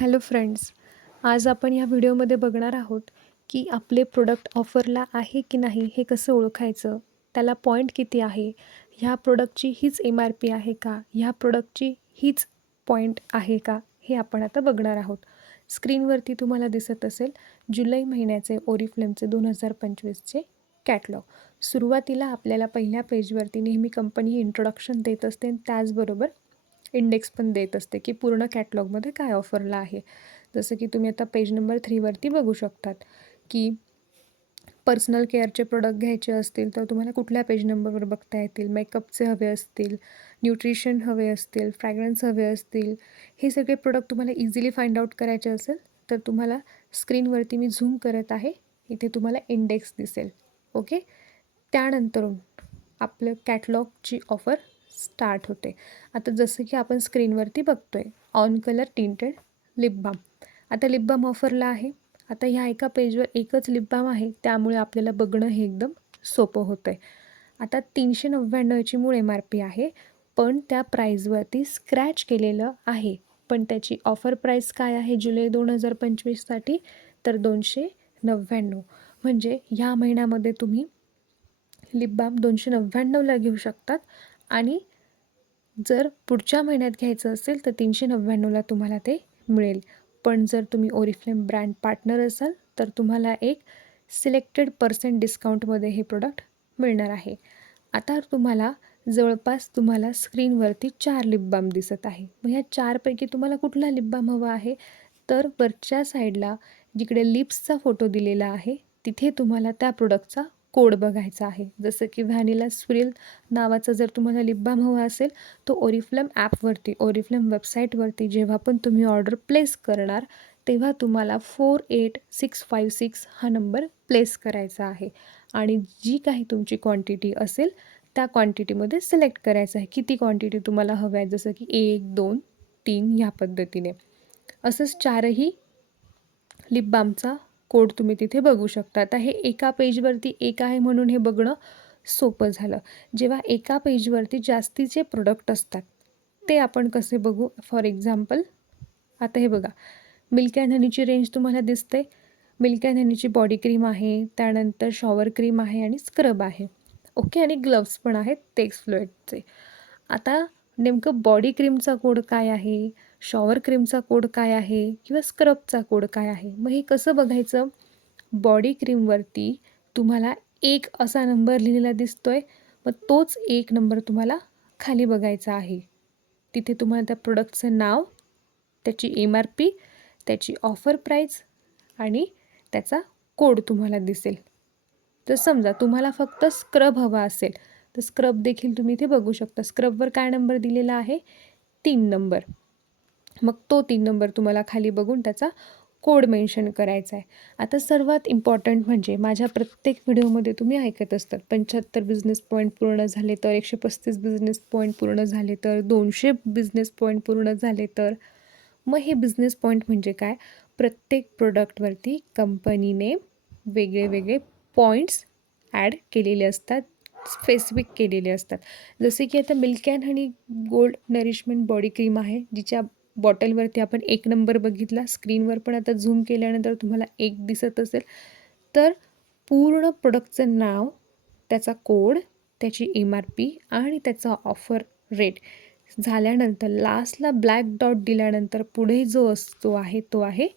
Hello friends आज आपण या व्हिडिओमध्ये बघणार आहोत की आपले प्रोडक्ट ऑफरला आहे की नाही हे कसं ओळखायचं त्याला पॉईंट किती आहे ह्या प्रोडक्टची हीच एम आर पी आहे का ह्या प्रोडक्टची हीच पॉईंट आहे का हे आपण आता बघणार आहोत. स्क्रीनवरती तुम्हाला दिसत असेल जुलै महिन्याचे ओरिफ्लेमचे दोन हजार पंचवीसचे कॅटलॉग सुरुवातीला आपल्याला पहिल्या पेजवरती नेहमी कंपनी इंट्रोडक्शन देत असते त्याचबरोबर इंडेक्स पण देत असते की पूर्ण कॅटलॉगमध्ये काय ऑफरला आहे. जसं की तुम्ही आता पेज नंबर थ्रीवरती बघू शकतात की पर्सनल केअरचे प्रोडक्ट घ्यायचे असतील तर तुम्हाला कुठल्या पेज नंबरवर बघता येतील? मेकअपचे हवे असतील न्यूट्रिशन हवे असतील फ्रॅग्रन्स हवे असतील हे सगळे प्रोडक्ट तुम्हाला इझिली फाइंड आउट करायचे असेल तर तुम्हाला स्क्रीनवरती मी झूम करत आहे. इथे तुम्हाला इंडेक्स दिसेल. ओके त्यानंतरून आपलं कॅटलॉगची ऑफर स्टार्ट होते. आता जसं की आपण स्क्रीनवरती बघतो आहे on colour tinted lip balm आता लिप बाम ऑफरला आहे. आता ह्या एका पेजवर एकच लिप बाम आहे त्यामुळे आपल्याला बघणं हे एकदम सोपं होतं आहे आता तीनशे नव्याण्णवची मूळ एम आर पी आहे पण त्या प्राईजवरती स्क्रॅच केलेलं आहे. पण त्याची ऑफर प्राईस काय आहे? जुलै दोन हजार पंचवीससाठी तर दोनशे नव्याण्णव. म्हणजे ह्या महिन्यामध्ये तुम्ही लिप बाम दोनशे नव्याण्णवला घेऊ शकतात आणि जर पुढच्या महिन्यात घ्यायचं असेल तर तीनशे नव्याण्णवला तुम्हाला ते मिळेल. पण जर तुम्ही ओरिफ्लेम ब्रँड पार्टनर असाल तर तुम्हाला एक सिलेक्टेड पर्सेंट डिस्काउंटमध्ये हे प्रोडक्ट मिळणार आहे. आता तुम्हाला जवळपास तुम्हाला स्क्रीनवरती चार लिप बाम दिसत आहे. मग ह्या चारपैकी तुम्हाला कुठला लिप बाम हवा आहे? तर वरच्या साईडला जिकडे लिप्सचा फोटो दिलेला आहे तिथे तुम्हाला त्या प्रोडक्टचा कोड बघायचा आहे. जसं की व्हॅनिला स्प्रिल नावाचा जर तुम्हाला लिप बाम हवा असेल तो ओरिफ्लम ॲपवरती ओरिफ्लम वेबसाईटवरती जेव्हा पण तुम्ही ऑर्डर प्लेस करणार तेव्हा तुम्हाला four eight six five six हा नंबर प्लेस करायचा आहे. आणि जी काही तुमची क्वांटिटी असेल त्या क्वांटिटीमध्ये सिलेक्ट करायचं आहे. किती क्वांटिटी तुम्हाला हव्या आहे? जसं की एक दोन तीन ह्या पद्धतीने. असंच चारही लिप बामचा कोड तुम्ही तिथे बघू शकता. आता हे एका पेजवरती एक आहे म्हणून हे बघणं सोपं झालं. जेव्हा एका पेजवरती जास्तीचे प्रोडक्ट असतात ते आपण कसे बघू? फॉर एक्झाम्पल आता हे बघा. मिल्क अँड हनीची रेंज तुम्हाला दिसते. मिल्क अँड हनीची बॉडी क्रीम आहे त्यानंतर शॉवर क्रीम आहे आणि स्क्रब आहे. ओके आणि ग्लव्स पण आहेत टेक्स फ्लुएटचे आता नेमकं बॉडी क्रीमचा कोड काय आहे? शॉवर क्रीमचा कोड काय आहे किंवा स्क्रबचा कोड काय आहे? मग हे कसं बघायचं? बॉडी क्रीमवरती तुम्हाला एक असा नंबर लिहिलेला दिसतो आहे मग तोच एक नंबर तुम्हाला खाली बघायचा आहे. तिथे तुम्हाला त्या प्रोडक्टचं नाव त्याची एम आर पी त्याची ऑफर प्राईज आणि त्याचा कोड तुम्हाला दिसेल. तर समजा तुम्हाला फक्त स्क्रब हवा असेल तर स्क्रब देखील तुम्ही इथे बघू शकता. स्क्रबवर काय नंबर दिलेला आहे? तीन नंबर. मग तो तीन नंबर तुम्हाला खाली बघून त्याचा कोड मेन्शन करायचा आहे. आता सर्वात इम्पॉर्टंट म्हणजे माझ्या प्रत्येक व्हिडिओमध्ये तुम्ही ऐकत असतात. पंच्याहत्तर बिझनेस पॉईंट पूर्ण झाले तर एकशे पस्तीस बिझनेस पॉईंट पूर्ण झाले तर दोनशे बिझनेस पॉईंट पूर्ण झाले तर. मग हे बिझनेस पॉईंट म्हणजे काय? प्रत्येक प्रोडक्टवरती कंपनीने वेगळे वेगळे पॉईंट्स ॲड केलेले असतात स्पेसिफिक केलेले असतात. जसे की आता milk and honey gold nourishment body cream आहे जिच्या बॉटलवरती आपण एक नंबर बघितला स्क्रीनवर पण आता झूम केल्यानंतर तुम्हाला एक दिसत असेल. तर पूर्ण प्रोडक्टचं नाव त्याचा कोड त्याची एम आर पी आणि त्याचा ऑफर रेट झाल्यानंतर लास्टला ब्लॅक डॉट दिल्यानंतर पुढे जो असतो आहे तो आहे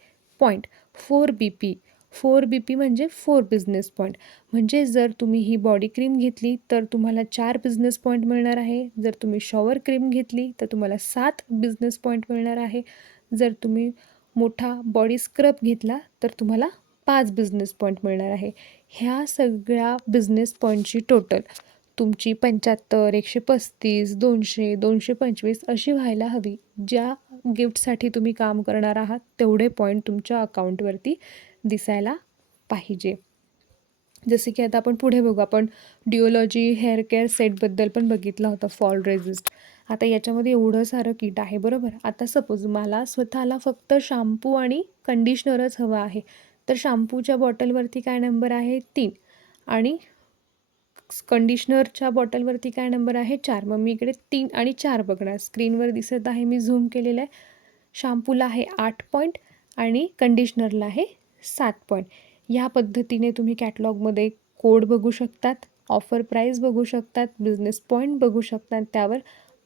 point four B P four B P म्हणजे फोर बिझनेस पॉईंट म्हणजे जर तुम्ही ही बॉडी क्रीम घेतली तर तुम्हाला चार बिझनेस पॉईंट मिळणार आहे. जर तुम्ही शॉवर क्रीम घेतली तर तुम्हाला सात बिझनेस पॉईंट मिळणार आहे. जर तुम्ही मोठा बॉडी स्क्रब घेतला तर तुम्हाला पाच बिझनेस पॉईंट मिळणार आहे. ह्या सगळ्या बिझनेस पॉईंटची टोटल तुमची पंच्याहत्तर एकशे पस्तीस दोनशे दोनशे पंचवीस अशी व्हायला हवी. ज्या गिफ्टसाठी तुम्ही काम करणार आहात तेवढे पॉईंट तुमच्या अकाउंटवरती दिसायला पाहिजे. जसे की आता आपण पुढे बघू आपण डिओलॉजी हेअर केअर सेटबद्दल पण बघितलं होतं फॉल रेझिस्ट. आता याच्यामध्ये एवढं सारं किट आहे बरोबर? आता सपोज मला स्वतःला फक्त शॅम्पू आणि कंडिशनरच हवं आहे. तर शॅम्पूच्या बॉटलवरती काय नंबर आहे? तीन. आणि कंडिशनरच्या बॉटलवरती काय नंबर आहे? चार. मग मी इकडे तीन आणि चार बघणार. स्क्रीनवर दिसत आहे मी झूम केलेलं आहे. शॅम्पूला आहे आठ पॉईंट आणि कंडिशनरला आहे सात पॉईंट या पद्धतीने तुम्ही कॅटलॉगमध्ये कोड बघू शकतात ऑफर प्राईस बघू शकतात बिझनेस पॉईंट बघू शकतात त्यावर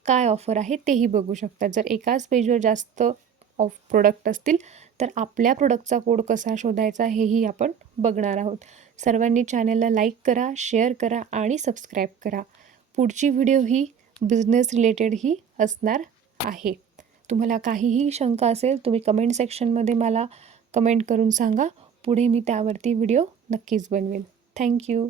काय ऑफर आहे तेही बघू शकतात. जर एकाच पेजवर जास्त ऑफ प्रोडक्ट असतील तर आपल्या प्रोडक्टचा कोड कसा शोधायचा हेही आपण बघणार आहोत. सर्वांनी चॅनलला लाईक करा शेअर करा आणि सबस्क्राईब करा. पुढची व्हिडिओ ही बिझनेस रिलेटेड ही असणार आहे. तुम्हाला काहीही शंका असेल तुम्ही कमेंट सेक्शनमध्ये मला कमेंट करून सांगा. पुढे मी त्यावरती व्हिडिओ नक्कीच बनवेल थँक्यू